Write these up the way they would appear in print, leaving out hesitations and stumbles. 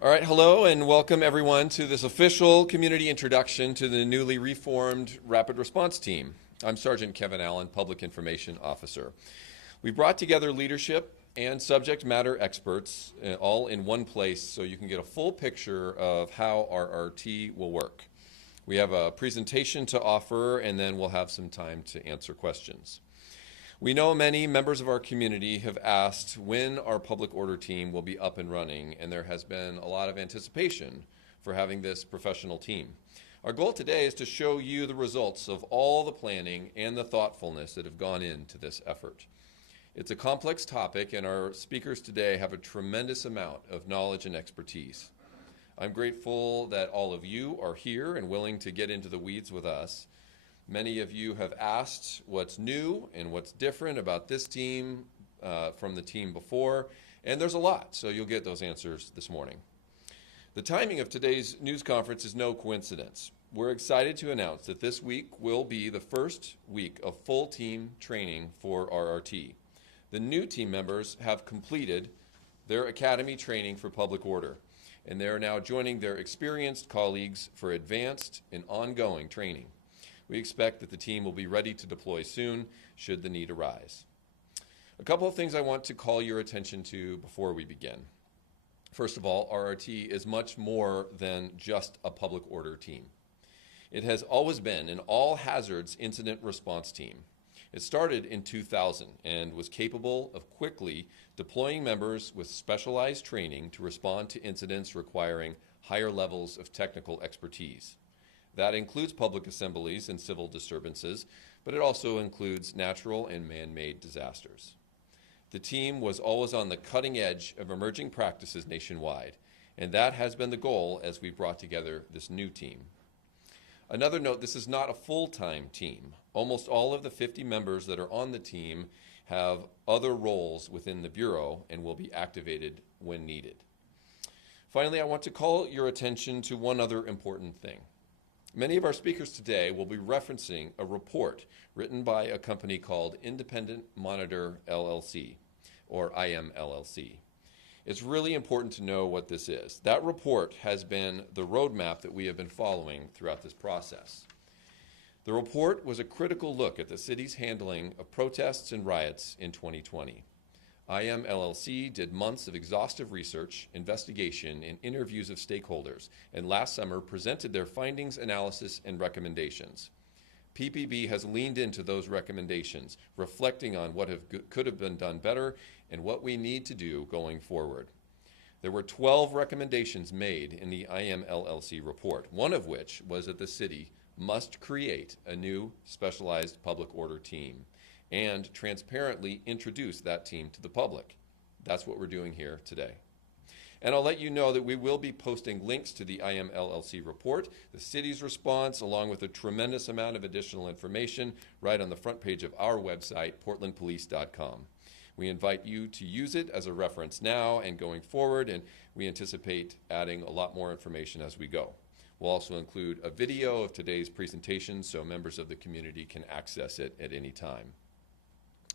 All right, hello and welcome everyone to this official community introduction to the newly reformed Rapid Response Team. I'm Sergeant Kevin Allen, Public Information Officer. We brought together leadership and subject matter experts all in one place so you can get a full picture of how RRT will work. We have a presentation to offer and then we'll have some time to answer questions. We know many members of our community have asked when our public order team will be up and running, and there has been a lot of anticipation for having this professional team. Our goal today is to show you the results of all the planning and the thoughtfulness that have gone into this effort. It's a complex topic, and our speakers today have a tremendous amount of knowledge and expertise. I'm grateful that all of you are here and willing to get into the weeds with us. Many of you have asked what's new and what's different about this team from the team before, and there's a lot, so you'll get those answers this morning. The timing of today's news conference is no coincidence. We're excited to announce that this week will be the first week of full team training for RRT. The new team members have completed their academy training for public order, and they are now joining their experienced colleagues for advanced and ongoing training. We expect that the team will be ready to deploy soon should the need arise. A couple of things I want to call your attention to before we begin. First of all, RRT is much more than just a public order team. It has always been an all-hazards incident response team. It started in 2000 and was capable of quickly deploying members with specialized training to respond to incidents requiring higher levels of technical expertise. That includes public assemblies and civil disturbances, but it also includes natural and man-made disasters. The team was always on the cutting edge of emerging practices nationwide, and that has been the goal as we brought together this new team. Another note, this is not a full-time team. Almost all of the 50 members that are on the team have other roles within the Bureau and will be activated when needed. Finally, I want to call your attention to one other important thing. Many of our speakers today will be referencing a report written by a company called Independent Monitor LLC, or IMLLC. It's really important to know what this is. That report has been the roadmap that we have been following throughout this process. The report was a critical look at the city's handling of protests and riots in 2020. IMLLC did months of exhaustive research, investigation, and interviews of stakeholders, and last summer presented their findings, analysis, and recommendations. PPB has leaned into those recommendations, reflecting on what could have been done better and what we need to do going forward. There were 12 recommendations made in the IMLLC report, one of which was that the city must create a new specialized public order team and transparently introduce that team to the public. That's what we're doing here today. And I'll let you know that we will be posting links to the IMLLC report, the city's response, along with a tremendous amount of additional information right on the front page of our website, portlandpolice.com. We invite you to use it as a reference now and going forward, and we anticipate adding a lot more information as we go. We'll also include a video of today's presentation so members of the community can access it at any time.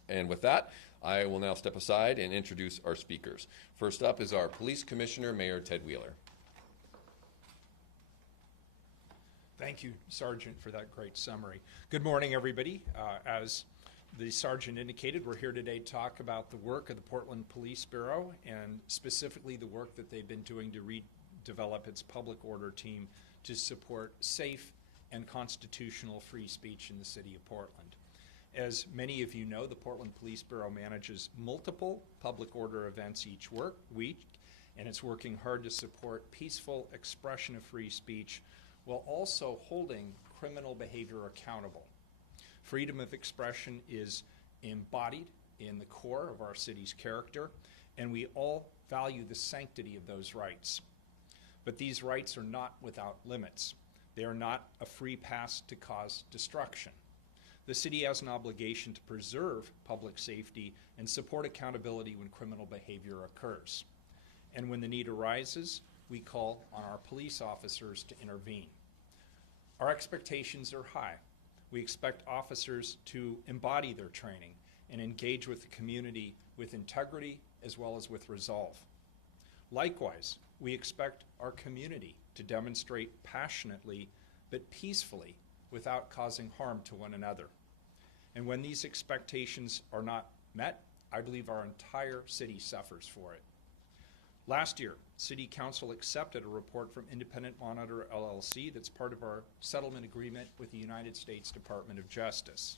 And with that, I will now step aside and introduce our speakers. First up is our Police Commissioner, Mayor Ted Wheeler. Thank you, Sergeant, for that great summary. Good morning, everybody. As the Sergeant indicated, we're here today to talk about the work of the Portland Police Bureau and specifically the work that they've been doing to redevelop its public order team to support safe and constitutional free speech in the city of Portland. As many of you know, the Portland Police Bureau manages multiple public order events each week, and it's working hard to support peaceful expression of free speech while also holding criminal behavior accountable. Freedom of expression is embodied in the core of our city's character, and we all value the sanctity of those rights. But these rights are not without limits. They are not a free pass to cause destruction. The city has an obligation to preserve public safety and support accountability when criminal behavior occurs. And when the need arises, we call on our police officers to intervene. Our expectations are high. We expect officers to embody their training and engage with the community with integrity as well as with resolve. Likewise, we expect our community to demonstrate passionately but peacefully without causing harm to one another. And when these expectations are not met, I believe our entire city suffers for it. Last year, City Council accepted a report from Independent Monitor LLC that's part of our settlement agreement with the United States Department of Justice.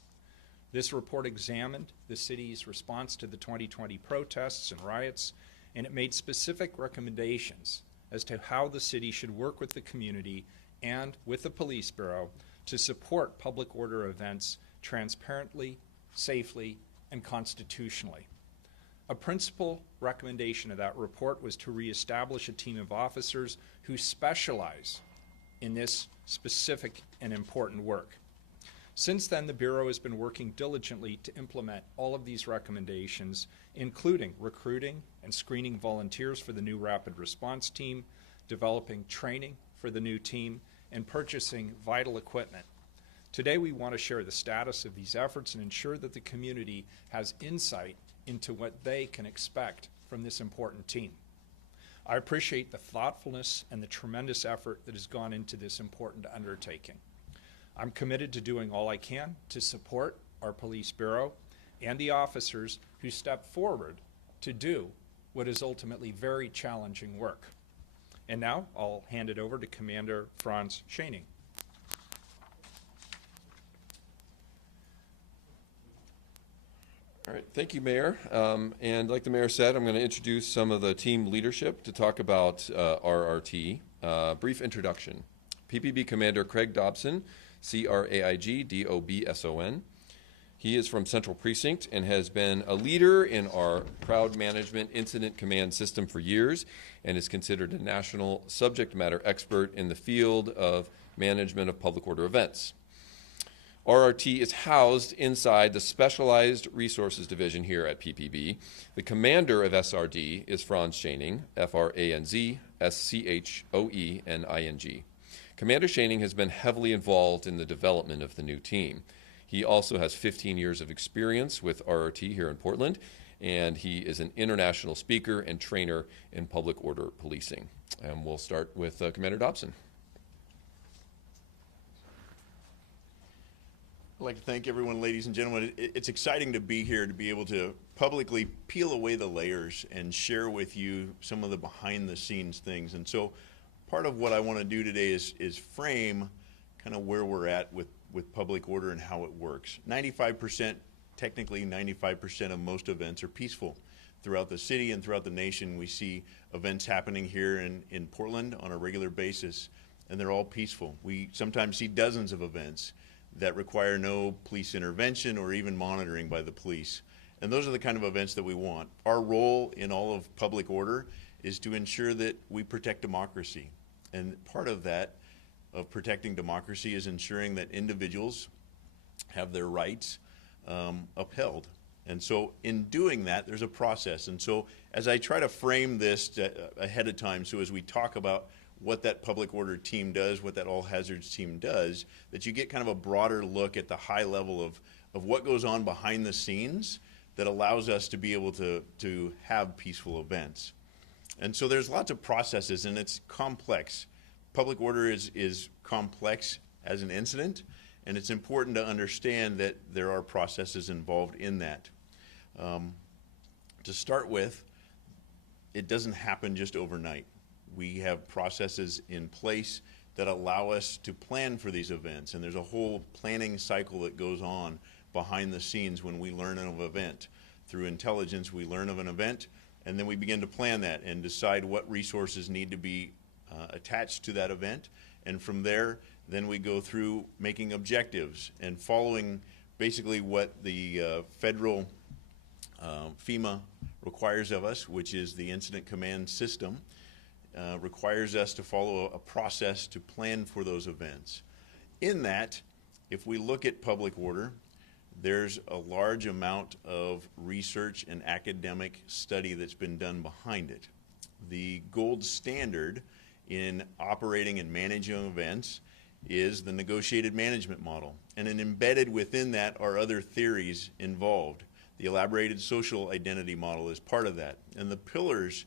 This report examined the city's response to the 2020 protests and riots, and it made specific recommendations as to how the city should work with the community and with the Police Bureau to support public order events transparently, safely, and constitutionally. A principal recommendation of that report was to reestablish a team of officers who specialize in this specific and important work. Since then, the Bureau has been working diligently to implement all of these recommendations, including recruiting and screening volunteers for the new rapid response team, developing training for the new team, and purchasing vital equipment. Today, we want to share the status of these efforts and ensure that the community has insight into what they can expect from this important team. I appreciate the thoughtfulness and the tremendous effort that has gone into this important undertaking. I'm committed to doing all I can to support our Police Bureau and the officers who step forward to do what is ultimately very challenging work. And now I'll hand it over to Commander Franz Schaaning. All right, thank you, Mayor. And like the Mayor said, I'm going to introduce some of the team leadership to talk about RRT. Brief introduction. PPB Commander Craig Dobson, C-R-A-I-G-D-O-B-S-O-N. He is from Central Precinct and has been a leader in our crowd management incident command system for years and is considered a national subject matter expert in the field of management of public order events. RRT is housed inside the Specialized Resources Division here at PPB. The commander of SRD is Franz Schaaning, F-R-A-N-Z-S-C-H-O-E-N-I-N-G. Commander Schaaning has been heavily involved in the development of the new team. He also has 15 years of experience with RRT here in Portland, and he is an international speaker and trainer in public order policing. And we'll start with Commander Dobson. I'd like to thank everyone, ladies and gentlemen. It's exciting to be here, to be able to publicly peel away the layers and share with you some of the behind-the-scenes things. And so part of what I want to do today is frame kind of where we're at with public order and how it works. 95%, technically 95% of most events are peaceful. Throughout the city and throughout the nation, we see events happening here in Portland on a regular basis, and they're all peaceful. We sometimes see dozens of events that require no police intervention or even monitoring by the police. And those are the kind of events that we want. Our role in all of public order is to ensure that we protect democracy. And part of that, of protecting democracy, is ensuring that individuals have their rights upheld. And so in doing that, there's a process. And so as I try to frame this ahead of time, so as we talk about what that public order team does, what that all hazards team does, that you get kind of a broader look at the high level of what goes on behind the scenes that allows us to be able to have peaceful events. And so there's lots of processes, and it's complex. Public order is complex as an incident, and it's important to understand that there are processes involved in that. To start with, it doesn't happen just overnight. We have processes in place that allow us to plan for these events, and there's a whole planning cycle that goes on behind the scenes when we learn of an event. Through intelligence, we learn of an event, and then we begin to plan that and decide what resources need to be attached to that event. And from there, then we go through making objectives and following basically what the federal FEMA requires of us, which is the Incident Command System. Requires us to follow a process to plan for those events. In that, if we look at public order, there's a large amount of research and academic study that's been done behind it. The gold standard in operating and managing events is the negotiated management model. And then embedded within that are other theories involved. The elaborated social identity model is part of that. And the pillars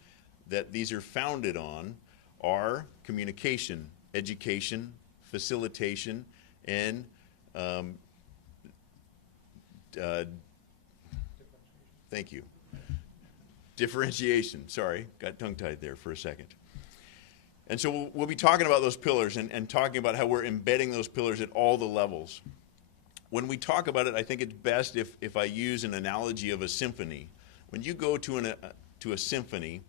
that these are founded on are communication, education, facilitation, and thank you. Differentiation. Sorry, got tongue-tied there for a second. And so we'll be talking about those pillars and talking about how we're embedding those pillars at all the levels. When we talk about it, I think it's best if I use an analogy of a symphony. When you go to a symphony,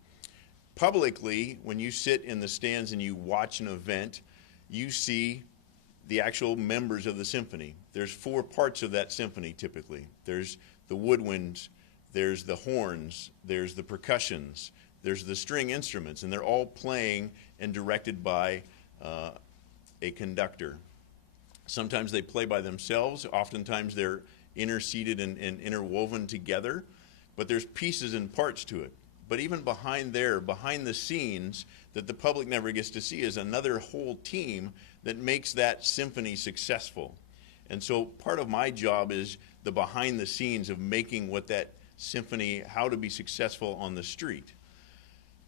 publicly, when you sit in the stands and you watch an event, you see the actual members of the symphony. There's 4 parts of that symphony typically. There's the woodwinds, there's the horns, there's the percussions, there's the string instruments, and they're all playing and directed by a conductor. Sometimes they play by themselves. Oftentimes they're interseated and interwoven together, but there's pieces and parts to it. But even behind the scenes that the public never gets to see is another whole team that makes that symphony successful. And so part of my job is the behind the scenes of making what that symphony, how to be successful on the street.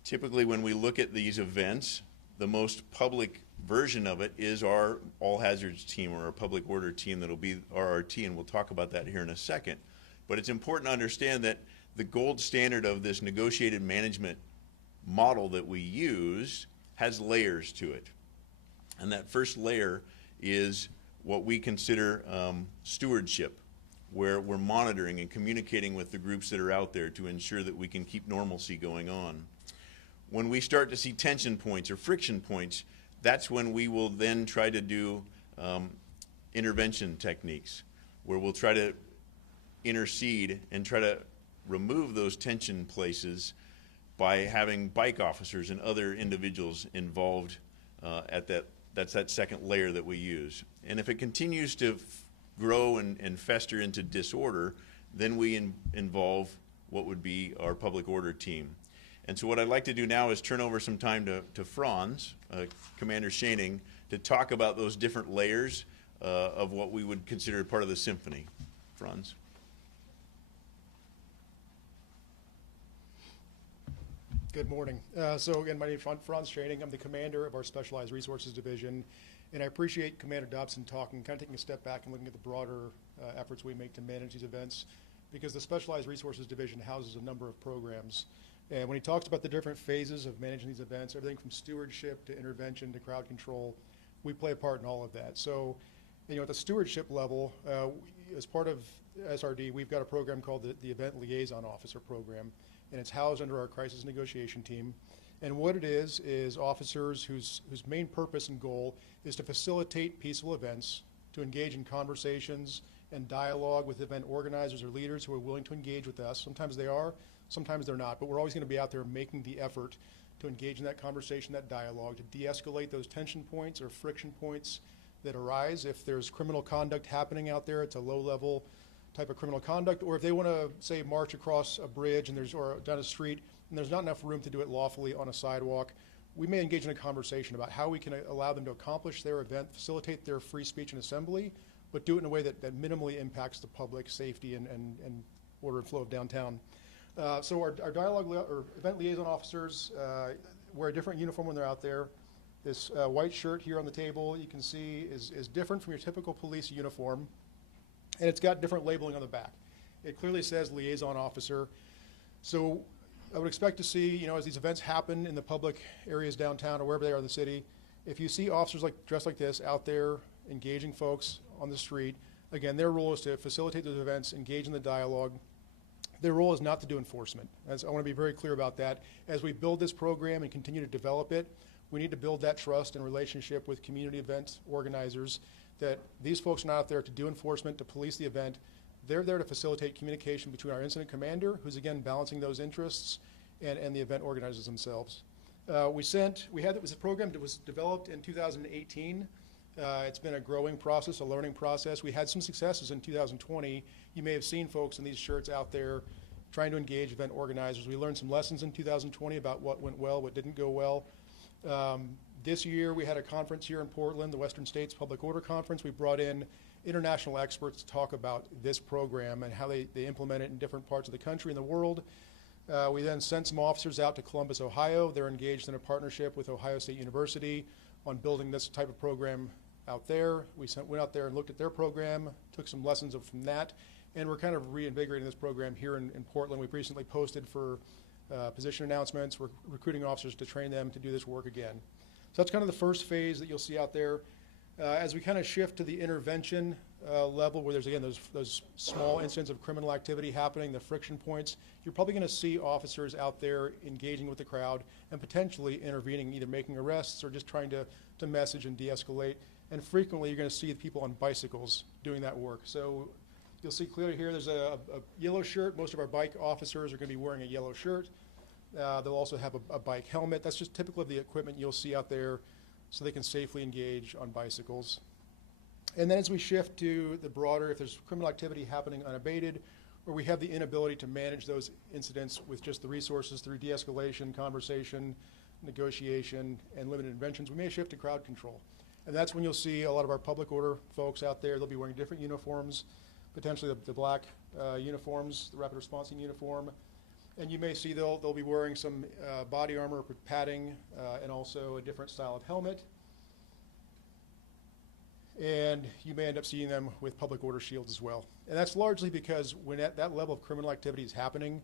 Typically when we look at these events, the most public version of it is our all hazards team or our public order team that'll be RRT, and we'll talk about that here in a second. But it's important to understand that the gold standard of this negotiated management model that we use has layers to it. And that first layer is what we consider stewardship, where we're monitoring and communicating with the groups that are out there to ensure that we can keep normalcy going on. When we start to see tension points or friction points, that's when we will then try to do intervention techniques, where we'll try to intercede and try to remove those tension places by having bike officers and other individuals involved at that's that second layer that we use. And if it continues to grow and fester into disorder, then we involve what would be our public order team. And so what I'd like to do now is turn over some time to Franz, Commander Schoening, to talk about those different layers of what we would consider part of the symphony. Franz. Good morning. So again, my name is Franz Schoening. I'm the commander of our Specialized Resources Division, and I appreciate Commander Dobson kind of taking a step back and looking at the broader efforts we make to manage these events, because the Specialized Resources Division houses a number of programs. And when he talks about the different phases of managing these events, everything from stewardship to intervention to crowd control, we play a part in all of that. So, at the stewardship level, as part of SRD, we've got a program called the Event Liaison Officer Program, and it's housed under our Crisis Negotiation Team. And what it is officers whose main purpose and goal is to facilitate peaceful events, to engage in conversations and dialogue with event organizers or leaders who are willing to engage with us. Sometimes they are, sometimes they're not, but we're always going to be out there making the effort to engage in that conversation, that dialogue, to de-escalate those tension points or friction points that arise. If there's criminal conduct happening out there, it's a low-level type of criminal conduct, or if they want to, say, march across a bridge or down a street, and there's not enough room to do it lawfully on a sidewalk, we may engage in a conversation about how we can allow them to accomplish their event, facilitate their free speech and assembly, but do it in a way that minimally impacts the public safety and order and flow of downtown. So our dialogue or event liaison officers wear a different uniform when they're out there. This white shirt here on the table, you can see, is different from your typical police uniform, and it's got different labeling on the back. It clearly says liaison officer. So I would expect to see, as these events happen in the public areas downtown or wherever they are in the city, if you see officers dressed like this out there engaging folks on the street, again, their role is to facilitate those events, engage in the dialogue. Their role is not to do enforcement. I want to be very clear about that. As we build this program and continue to develop it, we need to build that trust and relationship with community event organizers that these folks are not out there to do enforcement, to police the event. They're there to facilitate communication between our incident commander, who's again balancing those interests, and the event organizers themselves. It was a program that was developed in 2018. It's been a growing process, a learning process. We had some successes in 2020. You may have seen folks in these shirts out there trying to engage event organizers. We learned some lessons in 2020 about what went well, what didn't go well. This year we had a conference here in Portland, the Western States Public Order Conference. We brought in international experts to talk about this program and how they implement it in different parts of the country and the world. We then sent some officers out to Columbus, Ohio. They're engaged in a partnership with Ohio State University on building this type of program out there. We went out there and looked at their program, took some lessons from that, and we're kind of reinvigorating this program here in Portland. We've recently posted for position announcements. We're recruiting officers to train them to do this work again. So that's kind of the first phase that you'll see out there. As we kind of shift to the intervention level, where there's, again, those small incidents of criminal activity happening, the friction points, you're probably going to see officers out there engaging with the crowd and potentially intervening, either making arrests or just trying to message and de-escalate. And frequently, you're going to see people on bicycles doing that work. So you'll see clearly here, there's a yellow shirt. Most of our bike officers are going to be wearing a yellow shirt. They'll also have a bike helmet. That's just typical of the equipment you'll see out there so they can safely engage on bicycles. And then as we shift to the broader, if there's criminal activity happening unabated, or we have the inability to manage those incidents with just the resources through de-escalation, conversation, negotiation, and limited interventions, we may shift to crowd control. And that's when you'll see a lot of our public order folks out there. They'll be wearing different uniforms, potentially the black uniforms, the rapid response team uniform. And you may see they'll be wearing some body armor, padding, and also a different style of helmet. And you may end up seeing them with public order shields as well. And that's largely because when that level of criminal activity is happening,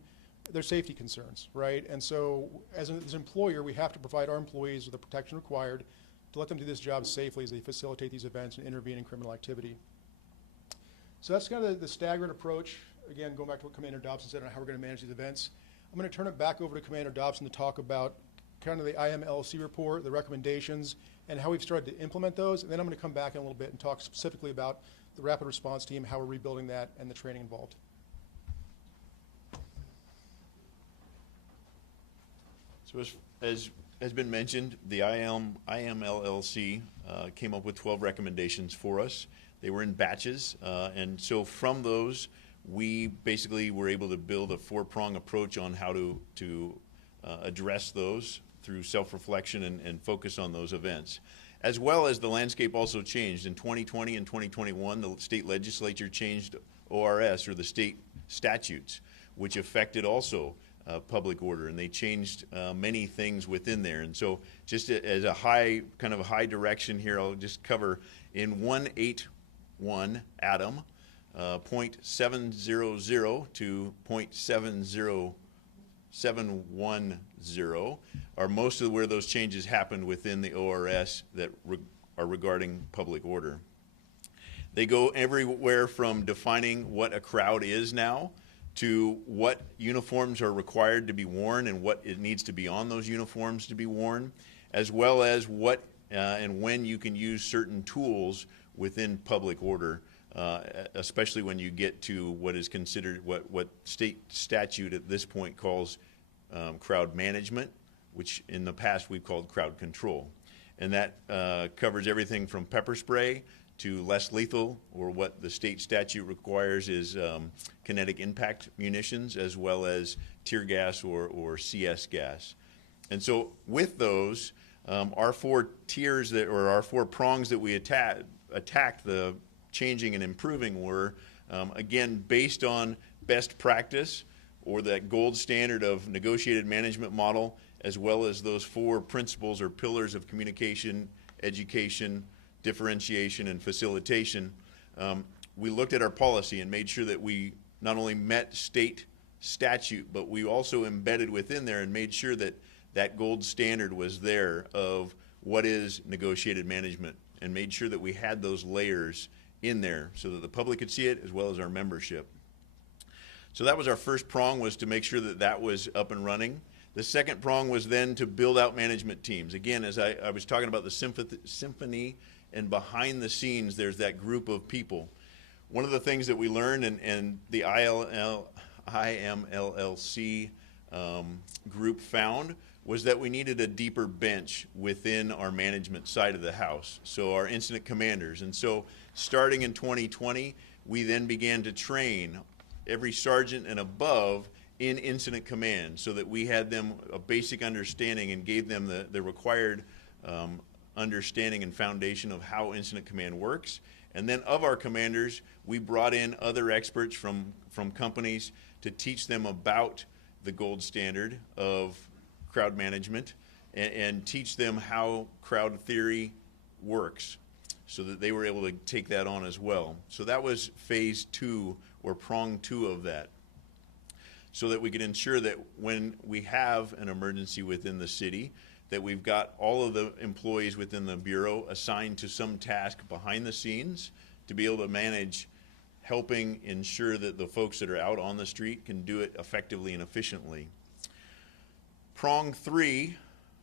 there's safety concerns, right? And so as an employer, we have to provide our employees with the protection required to let them do this job safely as they facilitate these events and intervene in criminal activity. So that's kind of the staggered approach. Again, going back to what Commander Dobson said on how we're going to manage these events. I'm going to turn it back over to Commander Dobson to talk about kind of the IMLC report, the recommendations, and how we've started to implement those. And then I'm going to come back in a little bit and talk specifically about the rapid response team, how we're rebuilding that, and the training involved. So as has been mentioned, the IMLLC came up with 12 recommendations for us. They were in batches, and so from those, we basically were able to build a four-prong approach on how to address those through self-reflection and focus on those events. As well as the landscape also changed. In 2020 and 2021, the state legislature changed ORS, or the state statutes, which affected also public order, and they changed many things within there. And so just as a high direction here, I'll just cover in 181 Adam, 0.700 to 0.70710 are most of where those changes happened within the ORS that are regarding public order. They go everywhere from defining what a crowd is now to what uniforms are required to be worn and what it needs to be on those uniforms to be worn, as well as what and when you can use certain tools within public order, especially when you get to what is considered what state statute at this point calls crowd management, which in the past we've called crowd control. And that covers everything from pepper spray to less lethal, or what the state statute requires is kinetic impact munitions, as well as tear gas or CS gas. And so with those, our four tiers or our four prongs that we attacked the changing and improving were, again, based on best practice or that gold standard of negotiated management model, as well as those four principles or pillars of communication, education, differentiation, and facilitation. We looked at our policy and made sure that we not only met state statute, but we also embedded within there and made sure that that gold standard was there of what is negotiated management, and made sure that we had those layers in there so that the public could see it as well as our membership. So that was our first prong, was to make sure that that was up and running. The second prong was then to build out management teams. Again, as I was talking about the symphony, and behind the scenes there's that group of people. One of the things that we learned, and the IMLLC group found, was that we needed a deeper bench within our management side of the house, so our incident commanders. And so starting in 2020, we then began to train every sergeant and above in incident command, so that we had them a basic understanding and gave them the required understanding and foundation of how incident command works. And then of our commanders, we brought in other experts from companies to teach them about the gold standard of crowd management and teach them how crowd theory works, so that they were able to take that on as well. So that was phase 2, or prong 2 of that, so that we could ensure that when we have an emergency within the city, that we've got all of the employees within the Bureau assigned to some task behind the scenes to be able to manage helping ensure that the folks that are out on the street can do it effectively and efficiently. Prong 3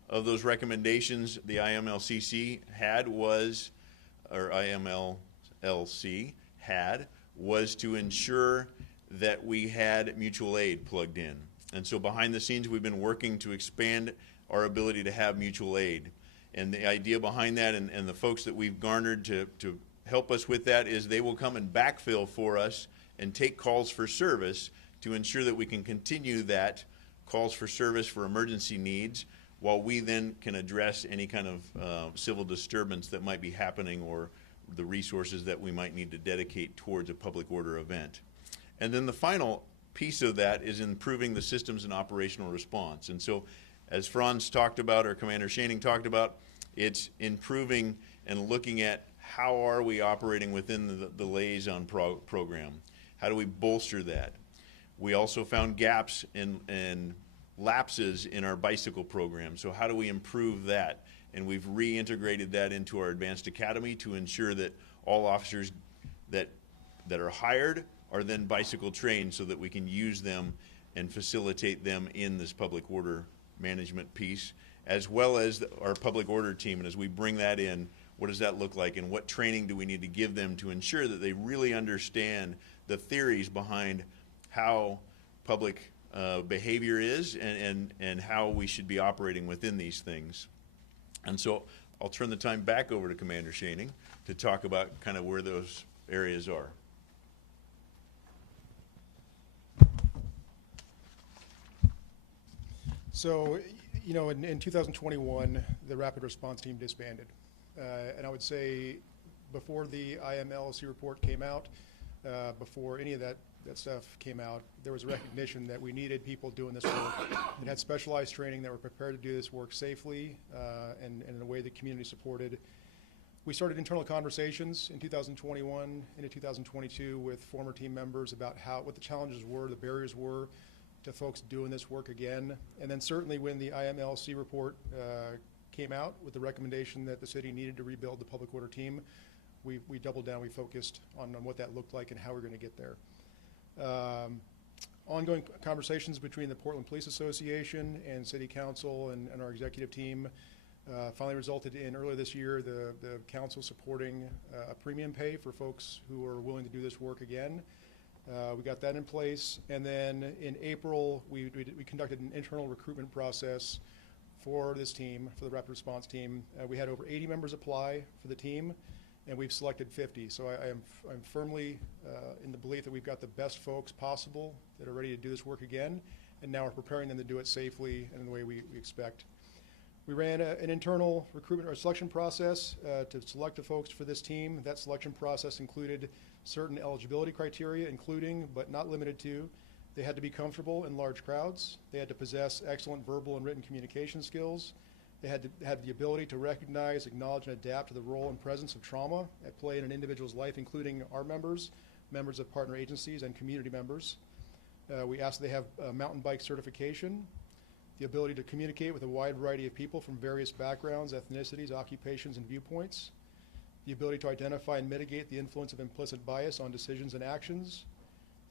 of those recommendations the IMLCC had was, or IMLLC had, was to ensure that we had mutual aid plugged in. And so behind the scenes, we've been working to expand our ability to have mutual aid. And the idea behind that, and the folks that we've garnered to help us with that, is they will come and backfill for us and take calls for service to ensure that we can continue that calls for service for emergency needs, while we then can address any kind of civil disturbance that might be happening, or the resources that we might need to dedicate towards a public order event. And then the final piece of that is improving the systems and operational response. And so, as Franz talked about, or Commander Schoening talked about, it's improving and looking at how are we operating within the liaison program. How do we bolster that? We also found gaps and lapses in our bicycle program. So how do we improve that? And we've reintegrated that into our advanced academy to ensure that all officers that are hired are then bicycle trained, so that we can use them and facilitate them in this public order management piece, as well as our public order team. And as we bring that in, what does that look like, and what training do we need to give them to ensure that they really understand the theories behind how public behavior is, and how we should be operating within these things. And so I'll turn the time back over to Commander Schoening to talk about kind of where those areas are. So, you know, in 2021, the Rapid Response Team disbanded. And I would say before the IMLC report came out, before any of that stuff came out, there was a recognition that we needed people doing this work that had specialized training, that were prepared to do this work safely and in a way that community supported. We started internal conversations in 2021 into 2022 with former team members about what the challenges were, the barriers were to folks doing this work again. And then certainly when the IMLC report came out with the recommendation that the city needed to rebuild the public order team, we doubled down, we focused on what that looked like and how we're going to get there. Ongoing conversations between the Portland Police Association and City Council and our executive team finally resulted in, earlier this year, the council supporting a premium pay for folks who are willing to do this work again. We got that in place, and then in April we conducted an internal recruitment process for this team, for the Rapid Response Team. We had over 80 members apply for the team, and we've selected 50. So I'm firmly in the belief that we've got the best folks possible that are ready to do this work again, and now we're preparing them to do it safely and in the way we expect. We ran an internal recruitment or selection process to select the folks for this team. That selection process included certain eligibility criteria, including, but not limited to, they had to be comfortable in large crowds. They had to possess excellent verbal and written communication skills. They had to have the ability to recognize, acknowledge, and adapt to the role and presence of trauma at play in an individual's life, including our members of partner agencies, and community members. We asked that they have mountain bike certification, the ability to communicate with a wide variety of people from various backgrounds, ethnicities, occupations, and viewpoints, the ability to identify and mitigate the influence of implicit bias on decisions and actions,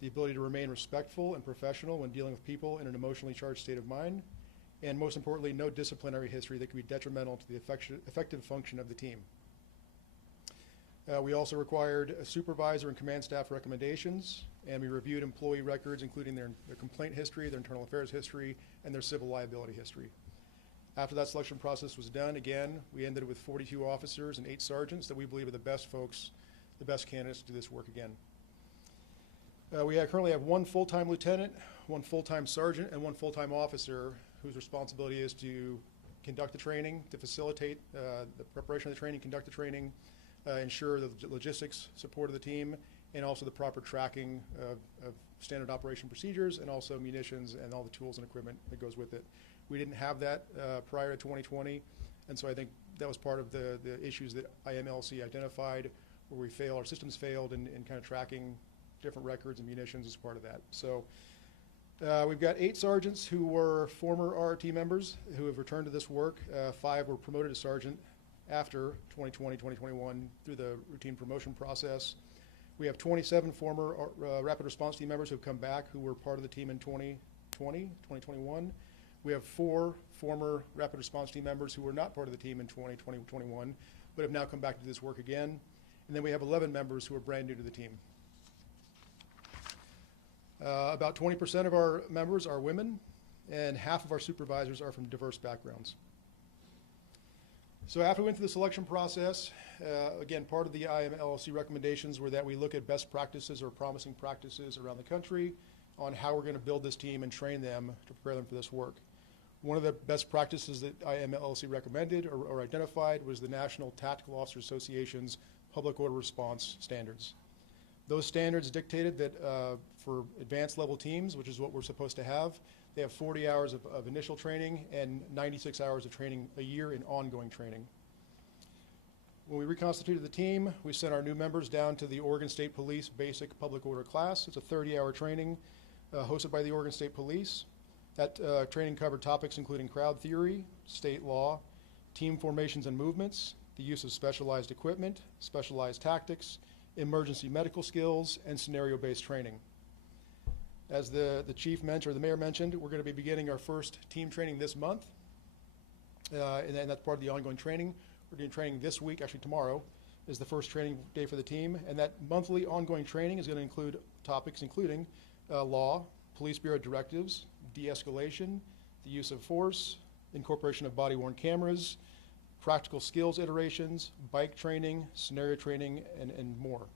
the ability to remain respectful and professional when dealing with people in an emotionally charged state of mind, and most importantly, no disciplinary history that could be detrimental to the effective function of the team. We also required a supervisor and command staff recommendations, and we reviewed employee records, including their complaint history, their internal affairs history, and their civil liability history. After that selection process was done, again, we ended with 42 officers and 8 sergeants that we believe are the best folks, the best candidates to do this work again. We currently have 1 full-time lieutenant, 1 full-time sergeant, and 1 full-time officer whose responsibility is to conduct the training, to facilitate the preparation of the training, conduct the training, ensure the logistics support of the team, and also the proper tracking of standard operation procedures and also munitions and all the tools and equipment that goes with it. We didn't have that prior to 2020, and so I think that was part of the issues that IMLC identified, where we failed, our systems failed in kind of tracking different records and munitions as part of that. So we've got 8 sergeants who were former RRT members who have returned to this work. 5 were promoted to sergeant after 2020, 2021 through the routine promotion process. We have 27 former Rapid Response Team members who have come back who were part of the team in 2020, 2021. We have 4 former Rapid Response Team members who were not part of the team in 2020, 2021, but have now come back to do this work again. And then we have 11 members who are brand new to the team. About 20% of our members are women, and half of our supervisors are from diverse backgrounds. So after we went through the selection process, again, part of the IMLC recommendations were that we look at best practices or promising practices around the country on how we're going to build this team and train them to prepare them for this work. One of the best practices that IMLC recommended or identified was the National Tactical Officers Association's Public Order Response Standards. Those standards dictated that for advanced level teams, which is what we're supposed to have, they have 40 hours of initial training and 96 hours of training a year in ongoing training. When we reconstituted the team, we sent our new members down to the Oregon State Police Basic Public Order class. It's a 30-hour training hosted by the Oregon State Police. That training covered topics including crowd theory, state law, team formations and movements, the use of specialized equipment, specialized tactics, emergency medical skills, and scenario-based training. As the chief mentioned, or the mayor mentioned, we're going to be beginning our first team training this month, and that's part of the ongoing training. We're doing training this week, actually tomorrow, is the first training day for the team, and that monthly ongoing training is going to include topics including law, police bureau directives, de-escalation, the use of force, incorporation of body-worn cameras, practical skills iterations, bike training, scenario training, and more.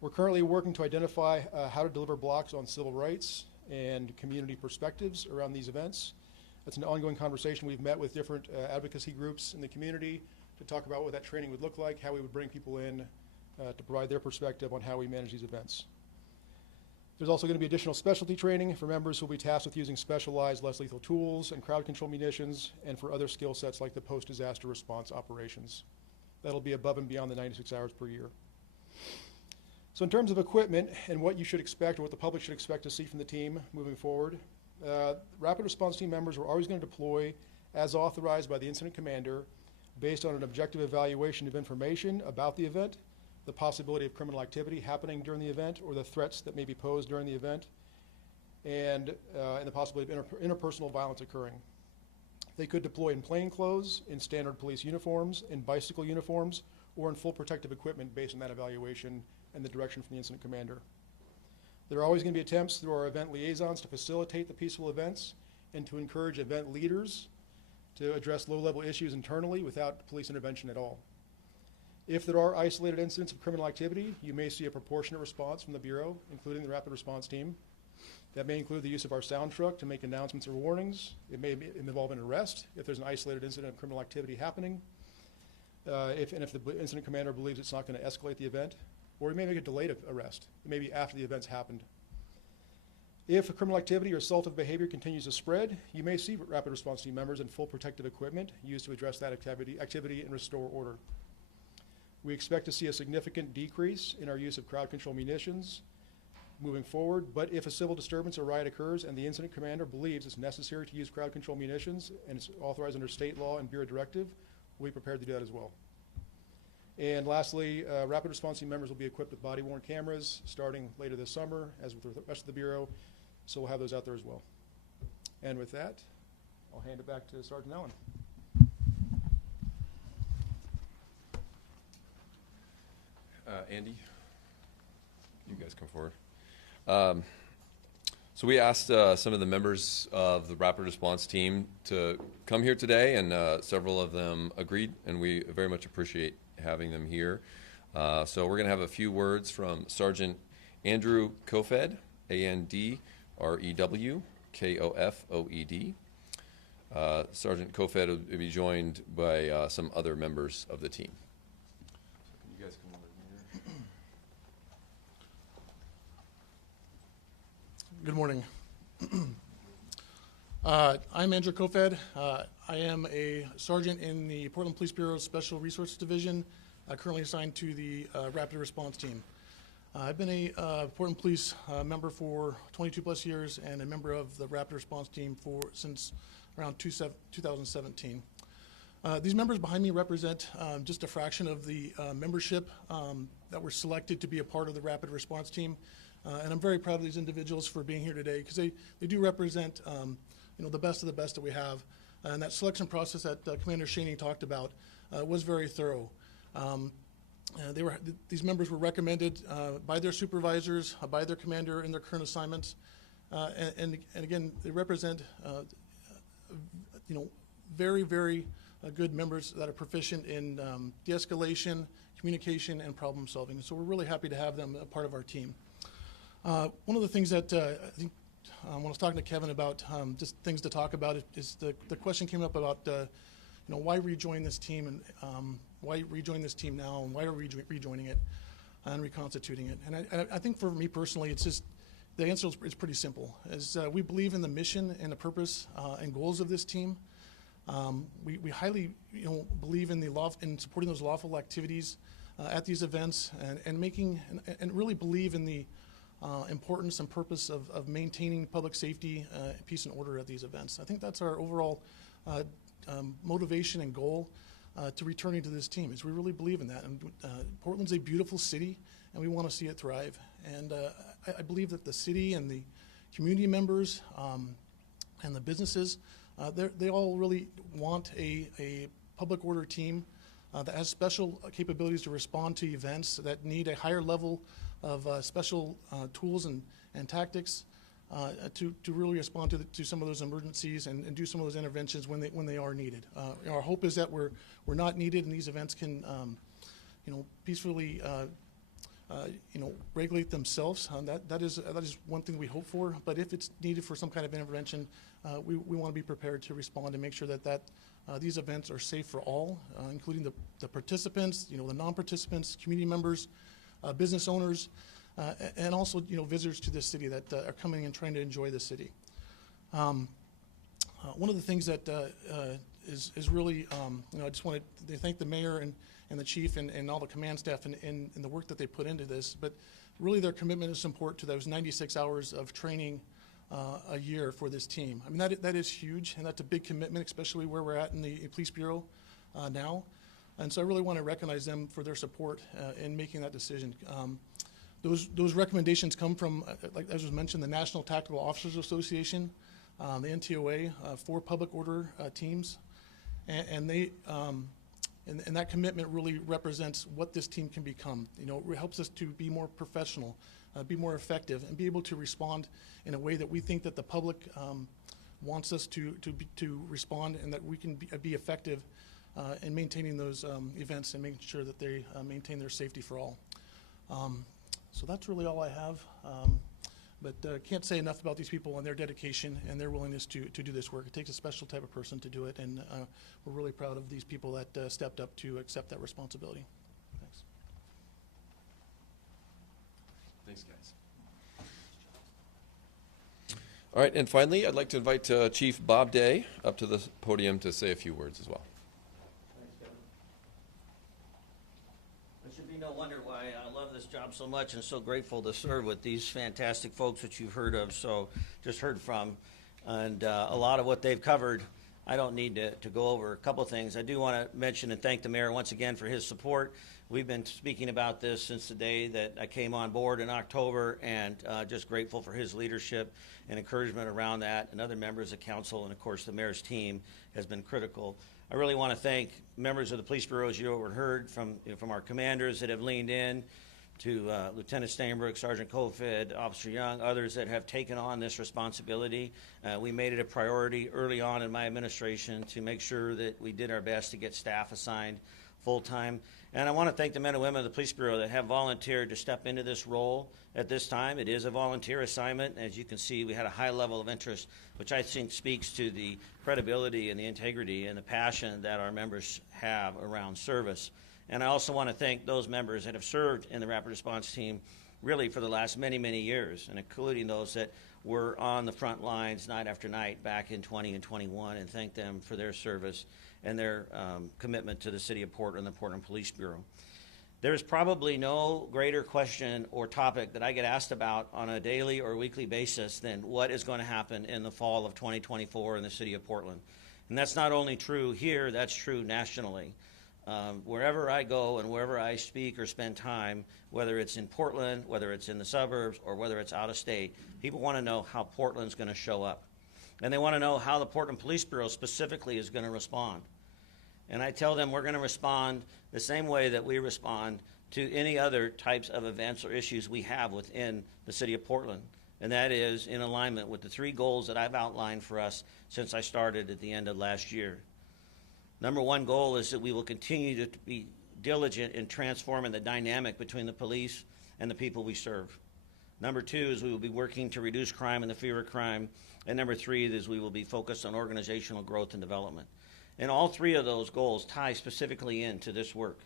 We're currently working to identify how to deliver blocks on civil rights and community perspectives around these events. That's an ongoing conversation. We've met with different advocacy groups in the community to talk about what that training would look like, how we would bring people in to provide their perspective on how we manage these events. There's also going to be additional specialty training for members who will be tasked with using specialized, less lethal tools and crowd control munitions, and for other skill sets like the post-disaster response operations. That'll be above and beyond the 96 hours per year. So in terms of equipment and what you should expect or what the public should expect to see from the team moving forward, Rapid Response Team members are always going to deploy as authorized by the incident commander based on an objective evaluation of information about the event, the possibility of criminal activity happening during the event, or the threats that may be posed during the event, and the possibility of interpersonal violence occurring. They could deploy in plain clothes, in standard police uniforms, in bicycle uniforms, or in full protective equipment based on that evaluation and the direction from the incident commander. There are always going to be attempts through our event liaisons to facilitate the peaceful events and to encourage event leaders to address low-level issues internally without police intervention at all. If there are isolated incidents of criminal activity, you may see a proportionate response from the Bureau, including the Rapid Response Team. That may include the use of our sound truck to make announcements or warnings. It may involve an arrest if there's an isolated incident of criminal activity happening, if the incident commander believes it's not going to escalate the event, or it may make a delayed arrest. It may be after the event's happened. If a criminal activity or assaultive behavior continues to spread, you may see Rapid Response Team members in full protective equipment used to address that activity and restore order. We expect to see a significant decrease in our use of crowd control munitions moving forward, but if a civil disturbance or riot occurs and the incident commander believes it's necessary to use crowd control munitions and it's authorized under state law and Bureau directive, we'll be prepared to do that as well. And lastly, Rapid Response Team members will be equipped with body-worn cameras starting later this summer, as with the rest of the Bureau, so we'll have those out there as well. And with that, I'll hand it back to Sergeant Allen. Andy, you guys come forward. So we asked some of the members of the Rapid Response Team to come here today, and several of them agreed, and we very much appreciate having them here. So we're going to have a few words from Sergeant Andrew Kofed, A-N-D-R-E-W, K-O-F-O-E-D. Sergeant Kofed will be joined by some other members of the team. So can you guys come over here? Good morning. I'm Andrew Kofed. I am a sergeant in the Portland Police Bureau Special Resources Division, currently assigned to the Rapid Response Team. I've been a Portland Police member for 22 plus years and a member of the Rapid Response Team since around 2017. These members behind me represent just a fraction of the membership that were selected to be a part of the Rapid Response Team. And I'm very proud of these individuals for being here today because they do represent the best of the best that we have. And that selection process that Commander Schoening talked about was very thorough. These members were recommended by their supervisors, by their commander in their current assignments. And again, they represent very, very good members that are proficient in de-escalation, communication, and problem solving. So we're really happy to have them a part of our team. One of the things that I think when I was talking to Kevin about just things to talk about is the question came up about why rejoin this team and why rejoin this team now and why are we rejoining it and reconstituting it. And I think for me personally, it's just the answer is pretty simple. We believe in the mission and the purpose and goals of this team. We highly believe in in supporting those lawful activities at these events and really believe in the importance and purpose of maintaining public safety, peace and order at these events. I think that's our overall motivation and goal to returning to this team, is we really believe in that. And Portland's a beautiful city, and we want to see it thrive. And I believe that the city and the community members and the businesses, they all really want a public order team that has special capabilities to respond to events that need a higher level of special tools and tactics to really respond to some of those emergencies and do some of those interventions when they are needed. Our hope is that we're not needed and these events can peacefully regulate themselves. That is one thing we hope for. But if it's needed for some kind of intervention, we want to be prepared to respond and make sure that these events are safe for all, including the participants, the non-participants, community members, business owners, and also visitors to this city that are coming and trying to enjoy the city. One of the things that is really, I just wanted to thank the mayor and the chief and all the command staff and the work that they put into this, but really their commitment and support to those 96 hours of training a year for this team. I mean, that is huge, and that's a big commitment, especially where we're at in the Police Bureau now. And so I really want to recognize them for their support in making that decision. Those recommendations come from, like as was mentioned, the National Tactical Officers Association, the NTOA, 4 public order teams, and they and that commitment really represents what this team can become. It helps us to be more professional, be more effective, and be able to respond in a way that we think that the public wants us to respond, and that we can be effective in maintaining those events and making sure that they maintain their safety for all. So that's really all I have. But can't say enough about these people and their dedication and their willingness to do this work. It takes a special type of person to do it, and we're really proud of these people that stepped up to accept that responsibility. Thanks. Thanks, guys. All right, and finally, I'd like to invite Chief Bob Day up to the podium to say a few words as well. Thanks, Kevin. It should be no wonder why I love this job so much and so grateful to serve with these fantastic folks that you've heard of, just heard from. And a lot of what they've covered, I don't need to go over. A couple of things. I do want to mention and thank the mayor once again for his support. We've been speaking about this since the day that I came on board in October, and just grateful for his leadership and encouragement around that, and other members of council, and of course the mayor's team has been critical. I really want to thank members of the Police Bureau, as you overheard from our commanders that have leaned in, to Lieutenant Steinberg, Sergeant Kofed, Officer Young, others that have taken on this responsibility. We made it a priority early on in my administration to make sure that we did our best to get staff assigned full-time. And I want to thank the men and women of the Police Bureau that have volunteered to step into this role at this time. It is a volunteer assignment. As you can see, we had a high level of interest, which I think speaks to the credibility and the integrity and the passion that our members have around service. And I also want to thank those members that have served in the Rapid Response Team really for the last many, many years, and including those that were on the front lines night after night back in 20 and 21, and thank them for their service and their commitment to the City of Portland, the Portland Police Bureau. There's probably no greater question or topic that I get asked about on a daily or weekly basis than what is going to happen in the fall of 2024 in the City of Portland. And that's not only true here, that's true nationally. Wherever I go and wherever I speak or spend time, whether it's in Portland, whether it's in the suburbs, or whether it's out of state, people want to know how Portland's going to show up. And they want to know how the Portland Police Bureau specifically is going to respond. And I tell them we're going to respond the same way that we respond to any other types of events or issues we have within the City of Portland. And that is in alignment with the 3 goals that I've outlined for us since I started at the end of last year. Number 1 goal is that we will continue to be diligent in transforming the dynamic between the police and the people we serve. Number 2 is we will be working to reduce crime and the fear of crime. And number 3 is we will be focused on organizational growth and development. And all 3 of those goals tie specifically into this work.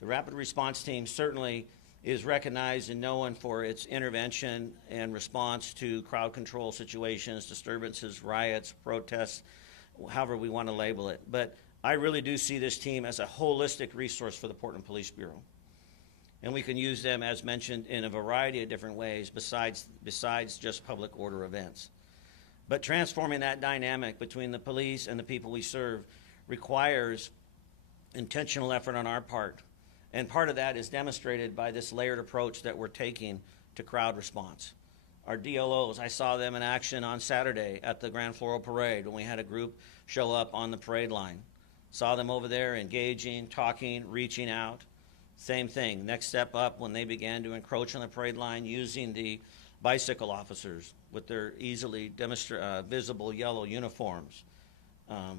The Rapid Response Team certainly is recognized and known for its intervention and response to crowd control situations, disturbances, riots, protests, however we want to label it. But I really do see this team as a holistic resource for the Portland Police Bureau. And we can use them, as mentioned, in a variety of different ways besides just public order events. But transforming that dynamic between the police and the people we serve requires intentional effort on our part. And part of that is demonstrated by this layered approach that we're taking to crowd response. Our DLOs, I saw them in action on Saturday at the Grand Floral Parade when we had a group show up on the parade line. Saw them over there engaging, talking, reaching out. Same thing, next step up when they began to encroach on the parade line using the bicycle officers with their easily visible yellow uniforms.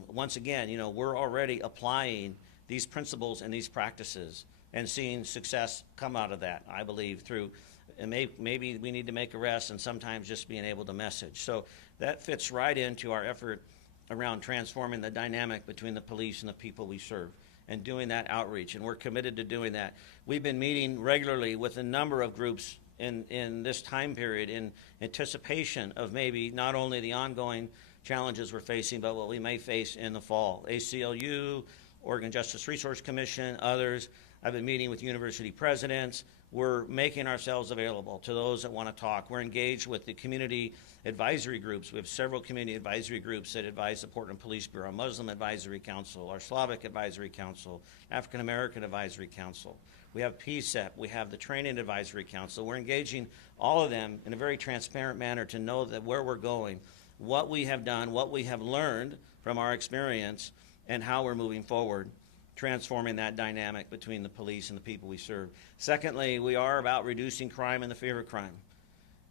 Once again, you know, we're already applying these principles and these practices and seeing success come out of that, I believe, through and maybe we need to make arrests and sometimes just being able to message. So that fits right into our effort around transforming the dynamic between the police and the people we serve and doing that outreach, and we're committed to doing that. We've been meeting regularly with a number of groups in this time period in anticipation of maybe not only the ongoing challenges we're facing, but what we may face in the fall. ACLU, Oregon Justice Resource Commission, others. I've been meeting with university presidents. We're making ourselves available to those that want to talk. We're engaged with the community advisory groups. We have several community advisory groups that advise the Portland Police Bureau, Muslim Advisory Council, our Slavic Advisory Council, African American Advisory Council. We have PSEP. We have the Training Advisory Council. We're engaging all of them in a very transparent manner to know that where we're going, what we have done, what we have learned from our experience, and how we're moving forward, transforming that dynamic between the police and the people we serve. Secondly, we are about reducing crime and the fear of crime.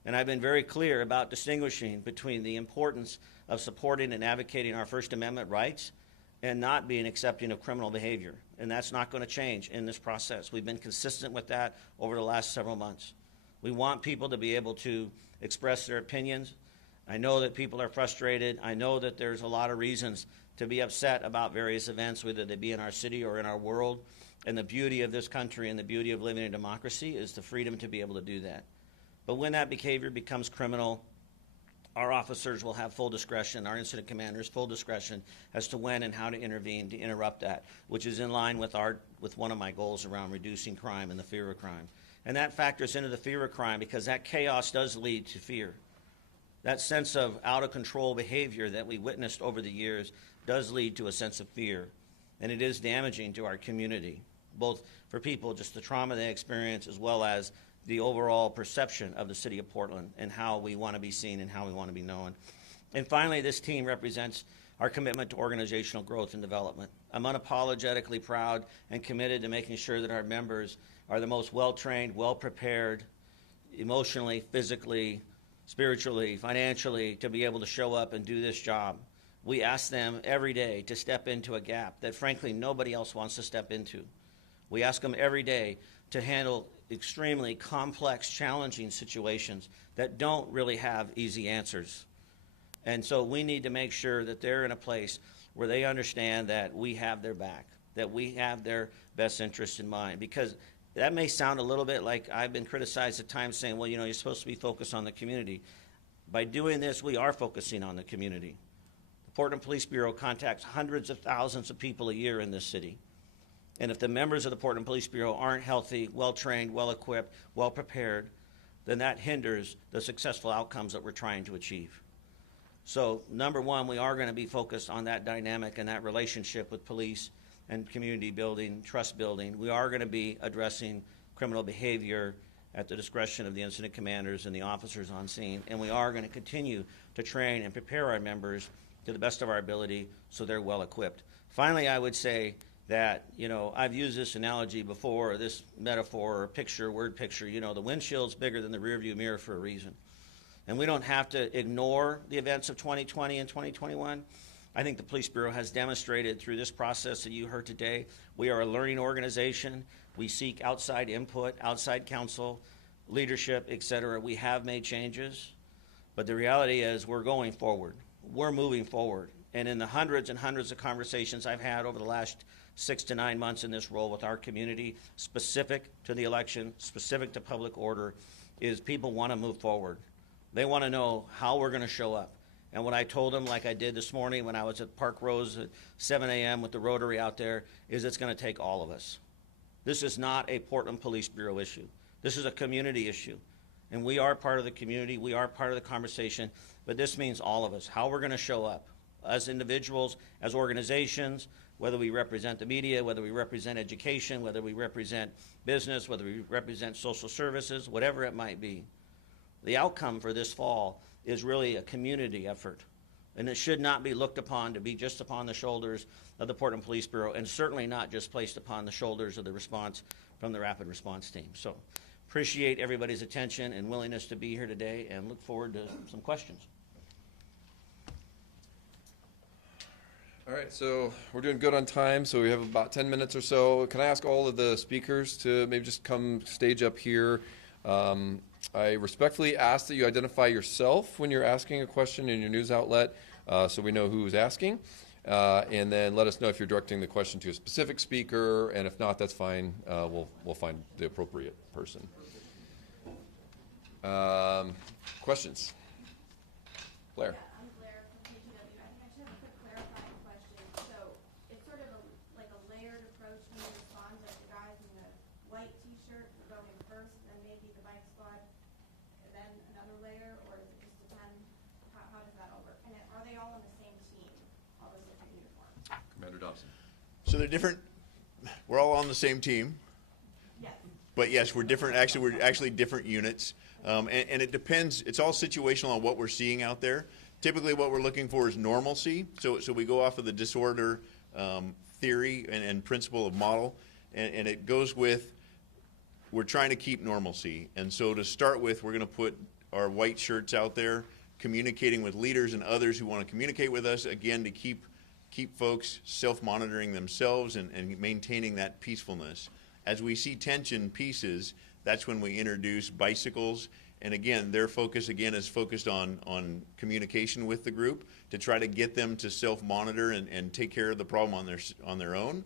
And I've been very clear about distinguishing between the importance of supporting and advocating our First Amendment rights and not being accepting of criminal behavior. And that's not going to change in this process. We've been consistent with that over the last several months. We want people to be able to express their opinions. I know that people are frustrated. I know that there's a lot of reasons to be upset about various events, whether they be in our city or in our world. And the beauty of this country and the beauty of living in democracy is the freedom to be able to do that. But when that behavior becomes criminal, our officers will have full discretion, our incident commanders full discretion as to when and how to intervene to interrupt that, which is in line with one of my goals around reducing crime and the fear of crime. And that factors into the fear of crime because that chaos does lead to fear. That sense of out-of-control behavior that we witnessed over the years does lead to a sense of fear, and it is damaging to our community, both for people, just the trauma they experience, as well as the overall perception of the city of Portland and how we want to be seen and how we want to be known. And finally, this team represents our commitment to organizational growth and development. I'm unapologetically proud and committed to making sure that our members are the most well-trained, well-prepared, emotionally, physically, spiritually, financially, to be able to show up and do this job. We ask them every day to step into a gap that, frankly, nobody else wants to step into. We ask them every day to handle extremely complex, challenging situations that don't really have easy answers. And so we need to make sure that they're in a place where they understand that we have their back, that we have their best interest in mind. Because that may sound a little bit like I've been criticized at times saying, well, you know, you're supposed to be focused on the community. By doing this, we are focusing on the community. The Portland Police Bureau contacts hundreds of thousands of people a year in this city. And if the members of the Portland Police Bureau aren't healthy, well-trained, well-equipped, well-prepared, then that hinders the successful outcomes that we're trying to achieve. So, number one, we are going to be focused on that dynamic and that relationship with police and community building, trust building. We are going to be addressing criminal behavior at the discretion of the incident commanders and the officers on scene. And we are going to continue to train and prepare our members to the best of our ability so they're well equipped. Finally, I would say that, I've used this analogy before, or this metaphor or picture, word picture, the windshield's bigger than the rearview mirror for a reason. And we don't have to ignore the events of 2020 and 2021. I think the Police Bureau has demonstrated through this process that you heard today, we are a learning organization. We seek outside input, outside counsel, leadership, et cetera. We have made changes, but the reality is we're going forward. We're moving forward. And in the hundreds and hundreds of conversations I've had over the last 6 to 9 months in this role with our community, specific to the election, specific to public order, is people want to move forward. They want to know how we're going to show up. And what I told them, like I did this morning when I was at Park Rose at 7 a.m. with the Rotary out there, is it's going to take all of us. This is not a Portland Police Bureau issue. This is a community issue. And we are part of the community. We are part of the conversation. But this means all of us, how we're going to show up as individuals, as organizations, whether we represent the media, whether we represent education, whether we represent business, whether we represent social services, whatever it might be. The outcome for this fall is really a community effort. And it should not be looked upon to be just upon the shoulders of the Portland Police Bureau, and certainly not just placed upon the shoulders of the response from the Rapid Response Team. So appreciate everybody's attention and willingness to be here today, and look forward to some questions. All right, so we're doing good on time, so we have about 10 minutes or so. Can I ask all of the speakers to maybe just come stage up here? I respectfully ask that you identify yourself when you're asking a question in your news outlet, so we know who's asking. And then let us know if you're directing the question to a specific speaker, and if not, that's fine. We'll find the appropriate person. Questions? Blair. I'm Blair from KGW. I think I should have a quick clarifying question. So it's sort of like a layered approach when you respond, like the guys in the white T-shirt are going in first, and then maybe the bike squad, and then another layer, or does it just depend? How does that all work? And are they all on the same team, all those different uniforms? Commander Dobson. So they're different. We're all on the same team. Yes. But yes, we're different. Actually, we're actually different units. And it depends. It's all situational on what we're seeing out there. Typically, what we're looking for is normalcy. So we go off of the disorder theory and principle of model. And it goes with, we're trying to keep normalcy. And so to start with, we're going to put our white shirts out there, communicating with leaders and others who want to communicate with us, again, to keep folks self-monitoring themselves and maintaining that peacefulness. As we see tension pieces, that's when we introduce bicycles. And again, their focus again is focused on communication with the group to try to get them to self-monitor and take care of the problem on their own.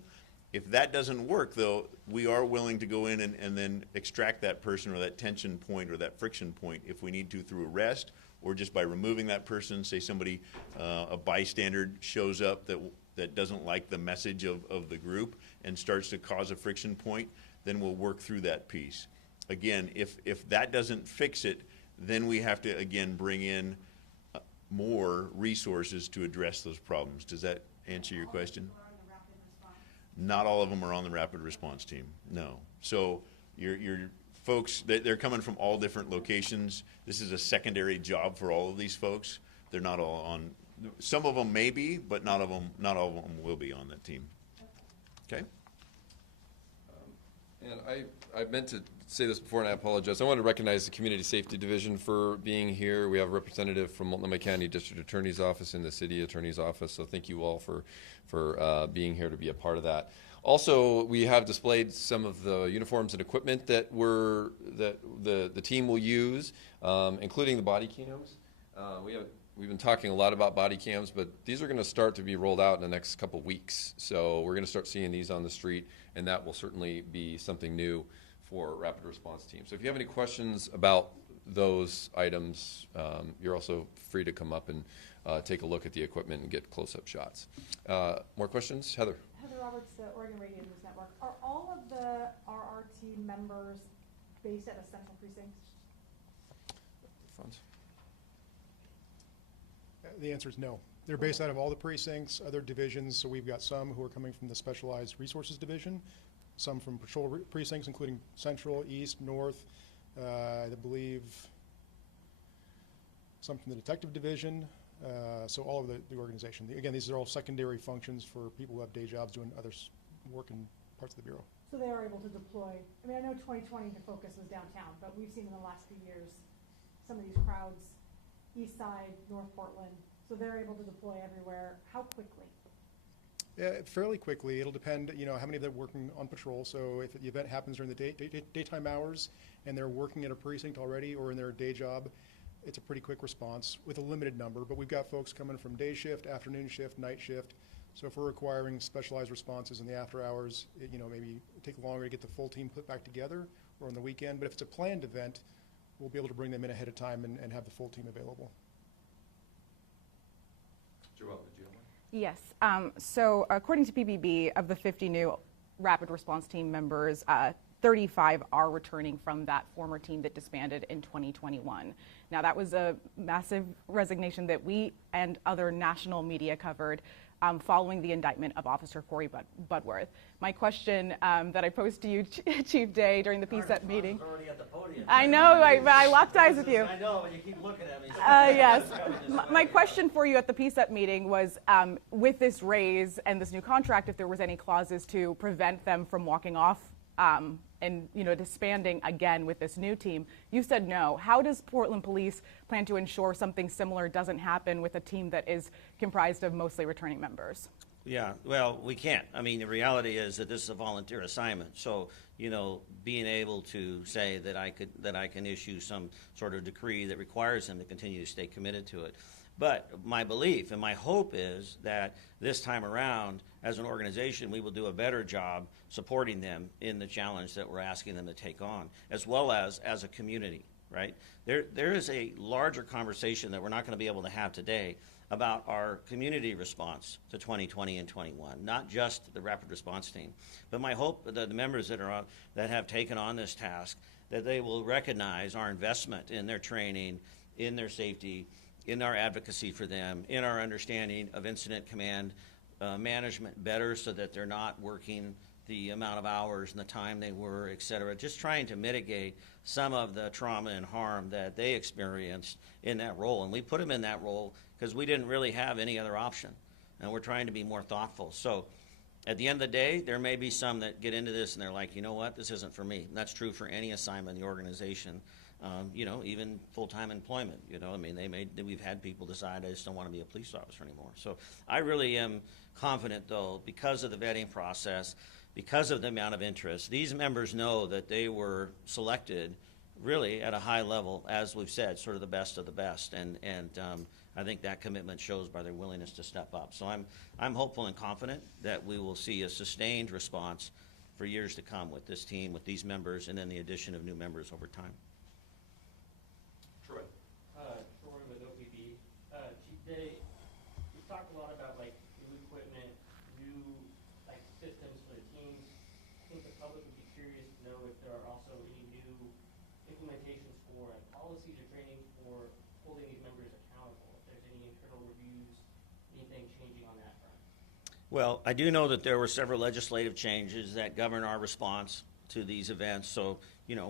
If that doesn't work, though, we are willing to go in and then extract that person or that tension point or that friction point if we need to through arrest or just by removing that person. Say somebody, a bystander shows up that doesn't like the message of the group and starts to cause a friction point, then we'll work through that piece. Again, if that doesn't fix it, then we have to, again, bring in more resources to address those problems. Does that answer your question? Not all of them are on the rapid response team, no. So your folks, they're coming from all different locations. This is a secondary job for all of these folks. They're not all on, some of them may be, but not all of them will be on that team. Okay? And I meant to say this before, and I apologize. I want to recognize the Community Safety Division for being here. We have a representative from Multnomah County District Attorney's Office and the City Attorney's Office, so thank you all for being here to be a part of that. Also, we have displayed some of the uniforms and equipment that the team will use, including the body cams. We've been talking a lot about body cams, but these are going to start to be rolled out in the next couple weeks. So we're going to start seeing these on the street, and that will certainly be something new for Rapid Response Team. So if you have any questions about those items, you're also free to come up and take a look at the equipment and get close-up shots. More questions? Heather? Heather Roberts, the Oregon Radio News Network. Are all of the RRT members based at a central precinct? Franz? The answer is no. They're based out of all the precincts, other divisions, so we've got some who are coming from the Specialized Resources Division, some from patrol precincts, including Central, East, North, I believe some from the Detective Division, so all of the organization. Again, these are all secondary functions for people who have day jobs doing other work in parts of the Bureau. So they are able to deploy. I mean, I know 2020 the focus was downtown, but we've seen in the last few years some of these crowds, East Side, North Portland, so they're able to deploy everywhere. How quickly? Yeah, fairly quickly. It'll depend, how many of them are working on patrol. So if the event happens during the daytime hours and they're working at a precinct already or in their day job, it's a pretty quick response with a limited number. But we've got folks coming from day shift, afternoon shift, night shift. So if we're requiring specialized responses in the after hours, maybe take longer to get the full team put back together or on the weekend. But if it's a planned event, we'll be able to bring them in ahead of time and have the full team available. Joelle, did you have one? Yes. So according to PBB, of the 50 new rapid response team members, 35 are returning from that former team that disbanded in 2021. Now, that was a massive resignation that we and other national media covered following the indictment of Officer Corey Budworth. My question that I posed to you, Chief Day, during the PSET meeting. Already at the podium. I know, I locked eyes with you. I know, but you keep looking at me. Yes. My question for you at the PSET meeting was, with this raise and this new contract, if there was any clauses to prevent them from walking off and disbanding again with this new team. You said no. How does Portland Police plan to ensure something similar doesn't happen with a team that is comprised of mostly returning members? Yeah, well, we can't. I mean, the reality is that this is a volunteer assignment. So, being able to say that I can issue some sort of decree that requires them to continue to stay committed to it. But my belief and my hope is that this time around, as an organization, we will do a better job supporting them in the challenge that we're asking them to take on, as well as a community, right? There is a larger conversation that we're not going to be able to have today about our community response to 2020 and 21, not just the rapid response team. But my hope that the members that have taken on this task, that they will recognize our investment in their training, in their safety, in our advocacy for them, in our understanding of incident command management better so that they're not working the amount of hours and the time they were, et cetera, just trying to mitigate some of the trauma and harm that they experienced in that role. And we put them in that role because we didn't really have any other option. And we're trying to be more thoughtful. So at the end of the day, there may be some that get into this and they're like, you know what, this isn't for me. And that's true for any assignment in the organization. Even full-time employment, we've had people decide I just don't want to be a police officer anymore. So I really am confident, though, because of the vetting process, because of the amount of interest, these members know that they were selected really at a high level, as we've said, sort of the best of the best. And I think that commitment shows by their willingness to step up. So I'm hopeful and confident that we will see a sustained response for years to come with this team, with these members, and then the addition of new members over time. Troy. Troy with OPB. Chief Day, we talked a lot about new equipment, new systems for the teams. I think the public would be curious to know if there are also any new implementations for policies or training for holding these members accountable. If there's any internal reviews, anything changing on that front. Well, I do know that there were several legislative changes that govern our response to these events. So,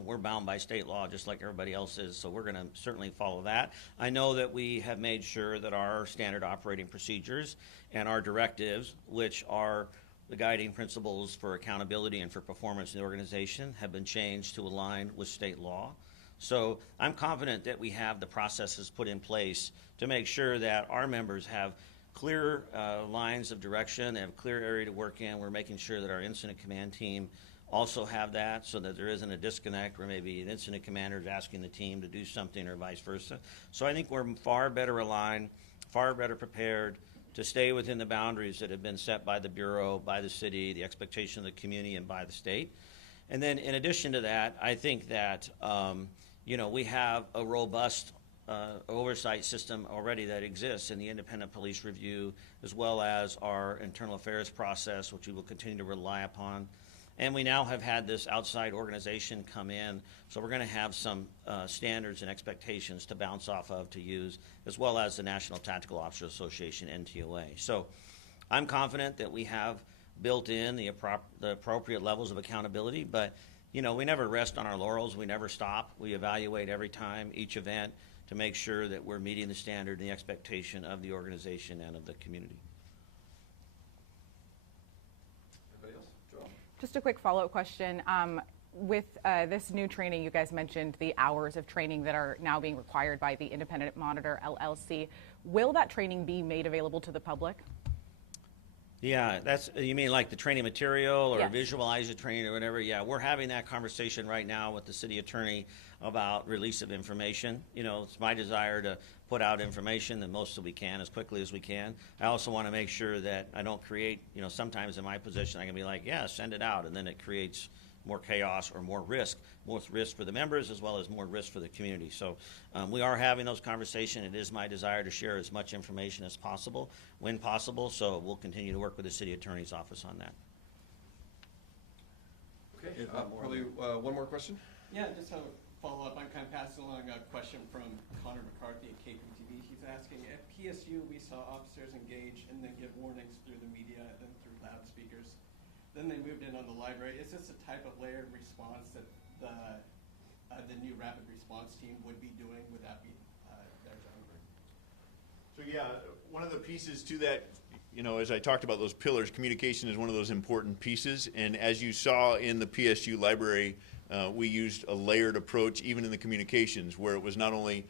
we're bound by state law just like everybody else is. So we're going to certainly follow that. I know that we have made sure that our standard operating procedures and our directives, which are the guiding principles for accountability and for performance in the organization, have been changed to align with state law. So I'm confident that we have the processes put in place to make sure that our members have clear lines of direction, they have a clear area to work in. We're making sure that our incident command team also have that so that there isn't a disconnect where maybe an incident commander is asking the team to do something or vice versa. So I think we're far better aligned, far better prepared to stay within the boundaries that have been set by the Bureau, by the city, the expectation of the community, and by the state. And then in addition to that, I think that we have a robust oversight system already that exists in the independent police review, as well as our internal affairs process, which we will continue to rely upon. And we now have had this outside organization come in, so we're going to have some standards and expectations to bounce off of to use, as well as the National Tactical Officers Association, NTOA. So I'm confident that we have built in the appropriate levels of accountability, but we never rest on our laurels. We never stop. We evaluate every time, each event, to make sure that we're meeting the standard and the expectation of the organization and of the community. Anybody else? Joel? Just a quick follow-up question. With this new training, you guys mentioned the hours of training that are now being required by the Independent Monitor LLC. Will that training be made available to the public? Yeah, you mean like the training material or Yes. visualize the training or whatever? Yeah, we're having that conversation right now with the city attorney about release of information. It's my desire to put out information the most that we can as quickly as we can. I also want to make sure that I don't create, sometimes in my position I can be like, yeah, send it out, and then it creates more chaos or more risk for the members as well as more risk for the community. So we are having those conversations. It is my desire to share as much information as possible when possible, so we'll continue to work with the city attorney's office on that. Okay, probably one more question. Yeah, just a follow-up. I'm kind of passing along a question from Connor McCarthy at KPTV. He's asking, at PSU, we saw officers engage and then give warnings through the media and through loudspeakers. Then they moved in on the library. Is this a type of layered response that the new rapid response team would be doing? Would that be their job? So yeah, one of the pieces to that, as I talked about those pillars, communication is one of those important pieces. And as you saw in the PSU library, we used a layered approach even in the communications, where it was not only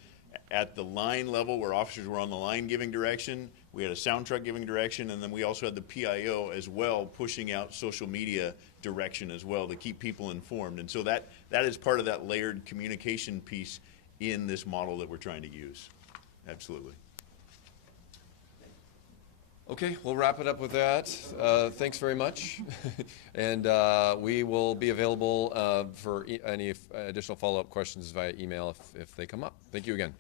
at the line level where officers were on the line giving direction, we had a sound truck giving direction, and then we also had the PIO as well pushing out social media direction as well to keep people informed. And so that is part of that layered communication piece in this model that we're trying to use. Absolutely. Okay, we'll wrap it up with that. Thanks very much. And we will be available for any additional follow-up questions via email if they come up. Thank you again.